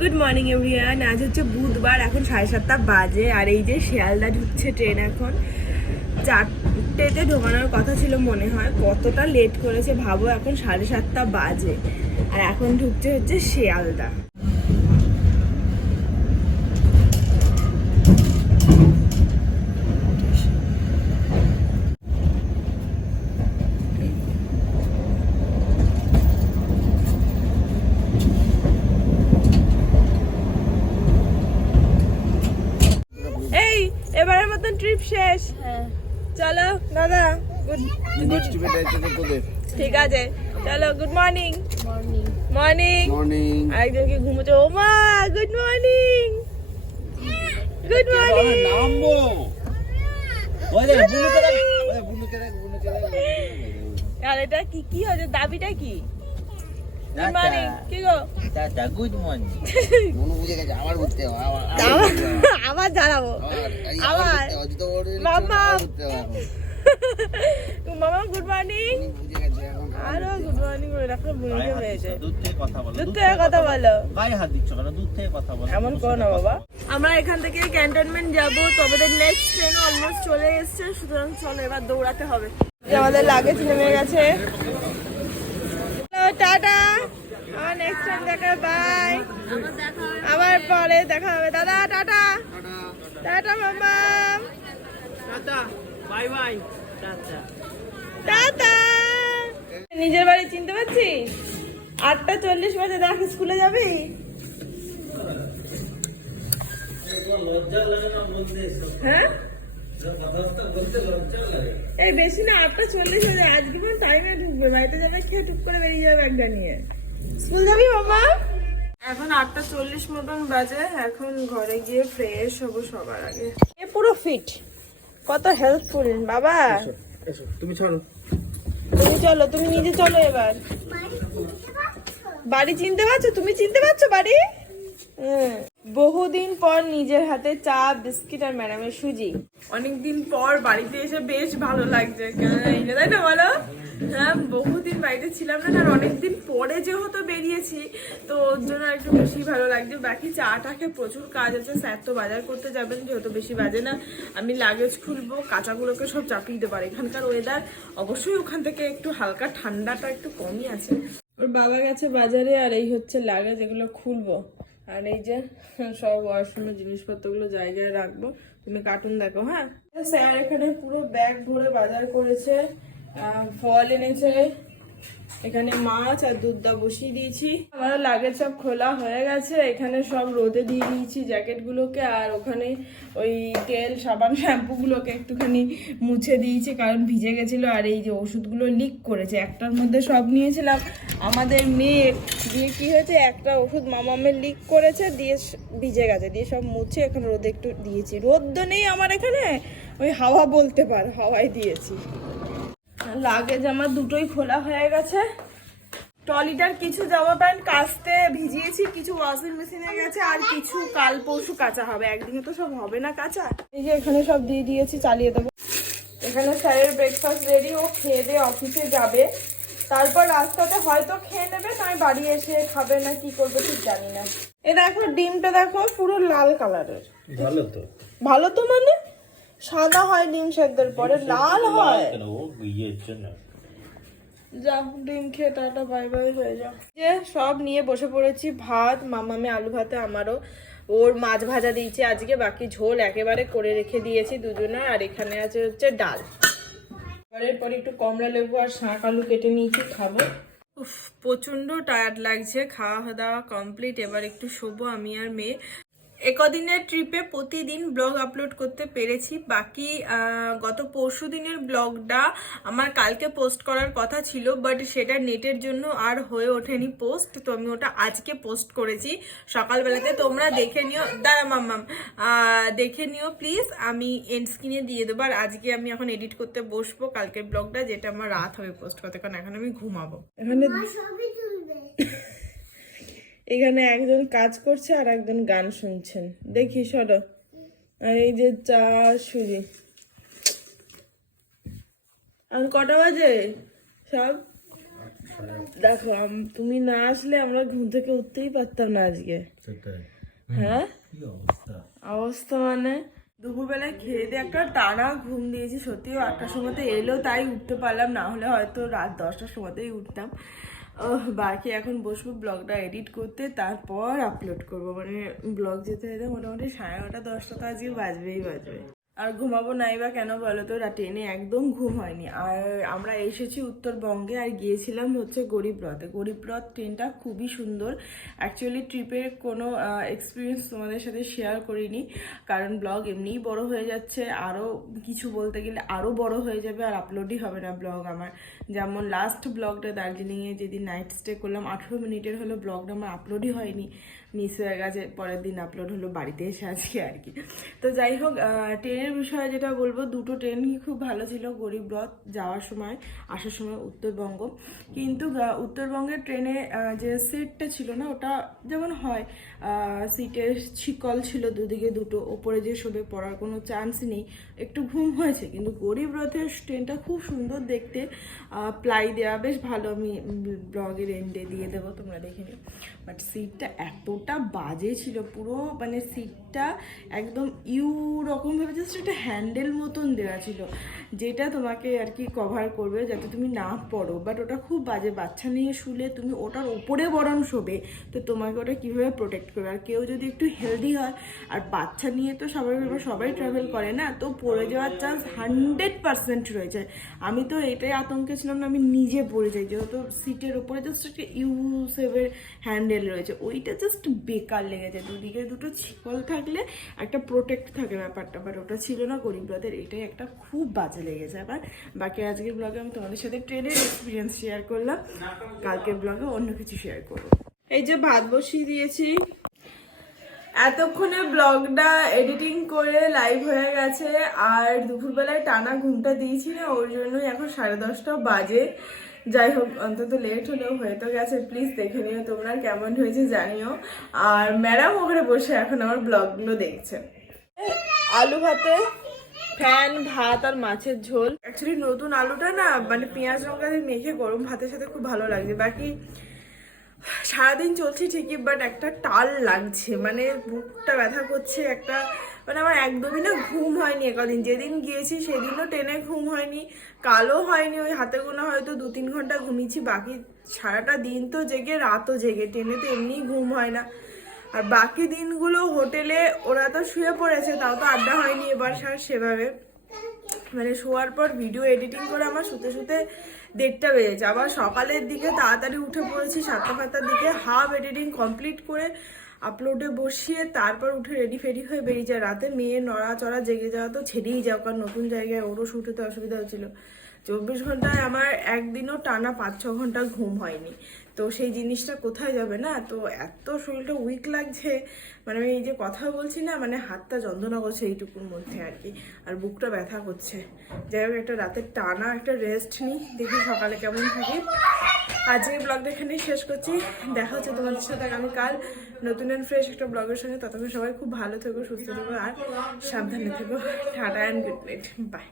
Good morning everyone আজ হচ্ছে বুধবার, এখন সাড়ে সাতটা বাজে, আর এই যে শিয়ালদা ঢুকছে ট্রেন এখন। চারটেতে ঢোকানোর কথা ছিল মনে হয়, কতটা লেট করেছে ভাবো, এখন সাড়ে সাতটা বাজে। আর এখন ঢুকছে হচ্ছে শিয়ালদা এই এবারের মতন ট্রিপ শেষ। চলো। দাদা গুড ঠিক আছে। চলো গুড মর্নিং মর্নিং মর্নিং আরেকজন কি ঘুমোচ্ছে ও মা গুড মর্নিং গুড মর্নিং নামবো। আর এটা কি কি দাবিটা কি? গুড মর্নিং কি গো? টাটা গুড মর্নিং বুনু বুঝে গেছে আবার আবার আবার- আবার জানাব আবার। মাম্মা। মামা গুড মর্নিং আরও গুড মর্নিং বলে রাখো বুঝতে পেরেছে দূর থেকে কথা বলো দূর থেকে কথা বলো। গায়ে হাত দিচ্ছ কেন? দূর থেকে কথা বলো। এমন করো না বাবা। আমরা এখান থেকে ক্যান্টনমেন্ট যাব তো আমাদের নেক্সট ট্রেন অলমোস্ট চলে এসেছে সুতরাং চলো এবার দৌড়াতে হবে। আমাদের লাগেজ নেমে গেছে। টাটা। আমার নেক্সট টাইম দেখা বাই আবার পরে দেখা হবে। দাদা টাটা। টাটা মামা। টাটা। Bye bye. টাটা। টাটা। নিজের বাড়ি চিনতে পারছিস আটটা চল্লিশ বাজে দেখ স্কুলে যাবি? হ্যাঁ? এই বেশি না আটটা চল্লিশ বাজে। আজকে টাইমে ঢুকবে বাড়িতে যাবে খেয়ে টুক করে বেরিয়ে যাবে একটা নিয়ে। স্কুল যাবি মামা? এখন আটটা চল্লিশ মতন বাজে এখন ঘরে গিয়ে ফ্রেশ হব সবার আগে। এ পুরো ফিট কত হেল্পফুল বাবা। তুমি ছাড়ো তুমি চলো তুমি নিজে চলো এবার। বাড়ি চিনতে পারছ? তুমি চিনতে পারছ বাড়ি? হুম। বহুদিন পর নিজের হাতে চা বিস্কিট আর ম্যাডামের সুজি। অনেকদিন পর বাড়িতে এসে বেশ ভালো লাগছে। কেন তাই না বলো? হ্যাঁ বহুদিন বাড়িতে ছিলাম না, আর অনেকদিন পরে যেহেতু বেরিয়েছি, তো ওর জন্য একটু বেশি ভালো লাগছে। বাকি চাটাকে প্রচুর কাজ আছে, স্যার তো বাজার করতে যাবেন, যেহেতু বেশি বাজে না, আমি লাগেজ খুলবো, কাঁচাগুলোকে সব চাপিয়ে দিতে পারি এখানকার ওয়েদার অবশ্যই ওখান থেকে একটু হালকা ঠান্ডাটা একটু কমই আছে। ওর বাবা গেছে বাজারে, আর এই হচ্ছে লাগেজ এগুলো খুলবো। আর এই যে, সব ওয়াশরুমের জিনিসপত্রগুলো জায়গায় রাখব। তুমি কার্টুন দেখো হ্যাঁ? স্যার এখানে পুরো ব্যাগ ভরে বাজার করেছে। ফল এনেছে। এখানে মাছ আর দুধটা বসিয়ে দিয়েছি। আমার লাগেজ সব খোলা হয়ে গেছে। এখানে সব রোদে দিয়ে দিয়েছি জ্যাকেটগুলোকে। আর ওখানে ওই তেল, সাবান, শ্যাম্পুগুলোকে একটুখানি মুছে দিয়েছি, কারণ ভিজে গেছিল। আর এই যে ওষুধগুলো লিক করেছে, একটার মধ্যে সব নিয়েছিলাম। আমাদের মেয়ের দিয়ে কি হয়েছে? একটা ওষুধ মামামের লিক করেছে, দিয়ে ভিজে গেছে। দিয়ে সব মুছে এখানে রোদে একটু দিয়েছি। রোদ তো নেই আমার এখানে। ওই হাওয়া বলতে পার হাওয়ায় দিয়েছি। লাগেজ আমার দুটোই খোলা হয়ে গেছে। টলিটার কিছু জামা প্যান্ট কাচতে ভিজিয়েছি কিছু ওয়াশিং মেশিনে গেছে আর কিছু কাল পরশু কাঁচা হবে। একদিনে তো সব হবে না কাঁচা? এই যে এখানে সব দিয়ে দিয়েছি চালিয়ে দেবো। এখানে স্যারের ব্রেকফাস্ট রেডি ও খেয়ে দিয়ে অফিসে যাবে। তারপর রাস্তাতে হয়তো খেয়ে নেবে নয় বাড়ি এসে খাবে না কি করবে ঠিক জানি না। এ দেখো ডিমটা দেখো পুরো লাল কালারের ভালো তো। ভালো তো মানে? সাদা হয় ডিম সেদ্ধের পরে লাল হয় যাও ডিম খেয়ে টাটা বাই বাই হয়ে যাও যে সব নিয়ে বসে পড়েছি ভাত মামামে আলু ভাতে আমারও। ওর মাছ ভাজা দিয়েছি আজকে বাকি ঝোল একেবারে করে রেখে দিয়েছি দুজনের আর এখানে আছে হচ্ছে ডাল। এবারের পরে একটু কমলা লেবু আর শাঁক আলু কেটে নিয়েছি খাব। উফ প্রচণ্ড টায়ার্ড লাগছে খাওয়া দাওয়া কমপ্লিট এবার একটু শোবো আমি আর মেয়ে। একদিনের ট্রিপে প্রতিদিন ব্লগ আপলোড করতে পেরেছি। বাকি গত পরশু দিনের ব্লগটা আমার কালকে পোস্ট করার কথা ছিল বাট সেটা নেটের জন্য আর হয়ে ওঠেনি পোস্ট তো আমি ওটা আজকে পোস্ট করেছি। সকালবেলাতে তোমরা দেখে নিও। দাঁড়া মাম্মাম দেখে নিও প্লিজ আমি এন্ড স্ক্রিনে দিয়ে দেবো আর আজকে আমি এখন এডিট করতে বসবো কালকের ব্লগটা যেটা আমার রাত হবে পোস্ট করতে কারণ এখন আমি ঘুমাবো। এখানে এখানে একজন কাজ করছে আর একজন গান শুনছেন। দেখি সরো আর এই যে চা সুজি আর কটা বাজে? সব? দেখো আম- তুমি না আসলে আমরা ঘুম থেকে উঠতেই পারতাম না আজকে। হ্যাঁ? অবস্থা? মানে দুপুরবেলায় খেয়ে দিয়ে একটা টানা ঘুম দিয়েছি সত্যি আটটার সময়তে এলো তাই উঠতে পারলাম না। হলে হয়তো রাত দশটার সময়তেই উঠতাম। বাকি এখন বসবো ব্লগটা এডিট করতে, তারপর আপলোড করব। মানে ব্লগ যেতে যেতে মোটামুটি সাড়ে নটা, দশটা তো আজকে বাজবেই বাজবে। আর ঘুমাবো নাই বা কেন বলো তো? ট্রেনে একদম ঘুম হয়নি। আর আমরা এসেছি উত্তরবঙ্গে আর গিয়েছিলাম হচ্ছে গরিবরথে। গরিবরথ ট্রেনটা খুবই সুন্দর। অ্যাকচুয়ালি ট্রিপের কোনো এক্সপিরিয়েন্স তোমাদের সাথে শেয়ার করিনি। কারণ ব্লগ এমনিই বড় হয়ে যাচ্ছে। আরও কিছু বলতে গেলে আরও বড় হয়ে যাবে আর আপলোডই হবে না ব্লগ আমার। যেমন লাস্ট ব্লগটা দার্জিলিংয়ে যেদিন নাইট স্টে করলাম আঠেরো মিনিটের হলো ব্লগটা আমার আপলোডই হয়নি। মিস হয়ে গেছে পরের দিন আপলোড হলো বাড়িতে এসে আজকে আর কি। তো যাই হোক আহ, ট্রেনের বিষয়ে যেটা বলব, দুটো ট্রেনই খুব ভালো ছিল গরিবরথ যাওয়ার সময়, আসার সময় উত্তরবঙ্গ। কিন্তু উত্তরবঙ্গের ট্রেনে যে সিটটা ছিল না, ওটা যেমন হয় সিটের শিকল ছিল দুদিকে দুটো, ওপরে যে শোবে পড়ার কোনো চান্স নেই, একটু ঘুম হয়েছে। কিন্তু গরিব রথের ট্রেনটা খুব সুন্দর দেখতে প্লাই দেওয়া বেশ ভালো। আমি ব্লগের এন্ডে দিয়ে দেবো, তোমরা দেখে নিও। বাট সিটটা এতটা বাজে ছিল, পুরো মানে সিটটা একদম ইউ রকমভাবে জাস্ট একটা হ্যান্ডেল মতন দেওয়া ছিল, যেটা তোমাকে আর কি কভার করবে যাতে তুমি না পড়ো। বাট ওটা খুব বাজে, বাচ্চা নিয়ে শুলে তুমি ওটার ওপরে বরং শোবে, তো তোমাকে ওটা কীভাবে প্রোটেক্ট করবে? আর কেউ যদি একটু হেলদি হয়, আর বাচ্চা নিয়ে তো স্বাভাবিকভাবে সবাই ট্রাভেল করে না, তো পড়ে যাওয়ার চান্স হান্ড্রেড পার্সেন্ট রয়েছে আমি তো এটাই আতঙ্কে ছিলাম না, আমি নিজে পড়ে যাই, যেহেতু সিটের ওপরে জাস্ট একটা ইউসেভের হ্যান্ডেল রয়েছে, ওইটা জাস্ট বেকার লেগেছে দুদিকে দুটো ছিকল থাকলে একটা প্রোটেক্ট থাকে ব্যাপারটা বাট ওটা ছিল না গরিবরথের এটাই একটা খুব বাজে লেগেছে আবার বাকি আজকের ব্লগে আমি তোমাদের সাথে ট্রেনের এক্সপিরিয়েন্স শেয়ার করলাম। কালকের ব্লগে অন্য কিছু শেয়ার করব। এই যে ভাত বসিয়ে দিয়েছি। এতক্ষণে ব্লগটা এডিটিং করে লাইভ হয়ে গেছে, আর দুপুরবেলায় টানা ঘুমটা দিয়েছি না, ওর জন্যই এখন সাড়ে দশটা বাজে। যাই হোক, অন্তত লেট হলেও হয়ে তো গেছে। প্লিজ দেখে নিও তোমরা কেমন হয়েছে, জানিও। আর ম্যাডাম ওখানে বসে এখন আমার ব্লগগুলো দেখছে। আলু ভাতে, ফ্যান, ভাত আর মাছের ঝোল। অ্যাকচুয়ালি নতুন আলুটা না মানে পেঁয়াজ লঙ্কা দিয়ে মেখে গরম ভাতের সাথে খুব ভালো লাগছে। বাকি সারাদিন চলছে ঠিকই বাট একটা টাল লাগছে। মানে বুকটা ব্যথা করছে, একটা মানে আমার একদমই না ঘুম হয়নি একদিন। যেদিন গিয়েছি সেদিনও ট্রেনে ঘুম হয়নি, কালও হয়নি। ওই হাতে গোনা হয়তো দু তিন ঘণ্টা ঘুমিয়েছি, বাকি সারাটা দিন তো জেগে, রাতও জেগে। ট্রেনে তো এমনিই ঘুম হয় না। আর বাকি দিনগুলো হোটেলে ওরা তো শুয়ে পড়েছে, তাও তো আড্ডা হয়নি এবার সার সেভাবে। মানে শোয়ার পর ভিডিও এডিটিং করে আমার শুতে শুতে দেড়টা বেজেছে আবার সকালের দিকে তাড়াতাড়ি উঠে পড়েছি সাতটা ফাতটার দিকে হাফ এডিটিং কমপ্লিট করে আপলোডে বসিয়ে তারপর উঠে রেডি ফেডি হয়ে বেরিয়ে যায়। রাতে মেয়ে নড়াচড়া জেগে যাওয়া তো ছেড়েই যাও কারণ নতুন জায়গায় ওরও শুট অসুবিধা হচ্ছিল। চব্বিশ ঘন্টায় আমার একদিনও টানা পাঁচ ছ ঘণ্টা ঘুম হয়নি। তো সেই জিনিসটা কোথায় যাবে না? তো এত শরীরটা উইক লাগছে। মানে আমি এই যে কথা বলছি না মানে হাতটা যন্ত্রণা করছে এইটুকুর মধ্যে আর কি। আর বুকটা ব্যথা করছে। যাই হোক, একটা রাতের টানা একটা রেস্ট নিই দেখি সকালে কেমন থাকি। আজকের ব্লগটা এখানেই শেষ করছি। দেখা হচ্ছে তোমাদের সাথে আগামী কাল নতুন অ্যান্ড ফ্রেশ একটা ব্লগের সঙ্গে। ততক্ষণ সবাই খুব ভালো থেকো, সুস্থ থেকো, আর সাবধানে থেকো। Tata and good night by